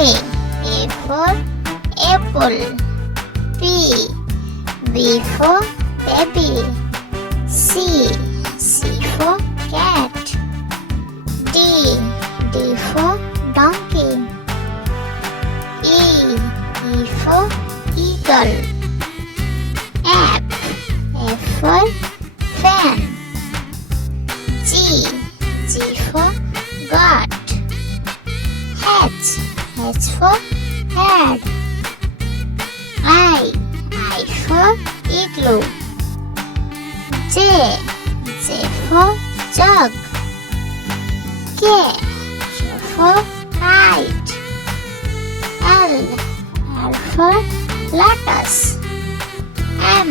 A for apple. B for baby. C for cat. D for donkey. E for eagle. F for fan. G for goat. H for head. I for igloo. J for jug. K for kite. L for lotus. M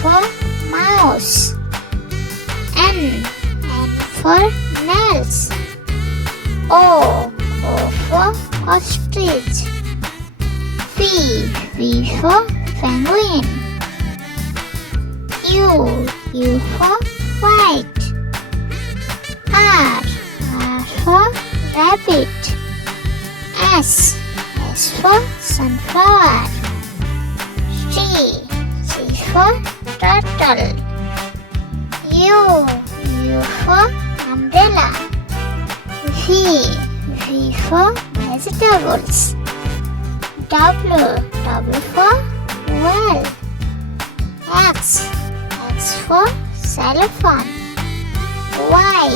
for mouse. N for nails. O for ostrich. P for penguin. U for white. R for rabbit. S for sunflower. T for turtle. U for umbrella. V for vegetables. W for well. X for xylophone. Y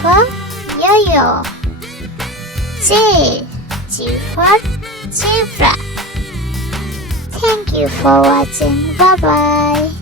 for yo-yo. G for zebra. Thank you for watching. Bye bye.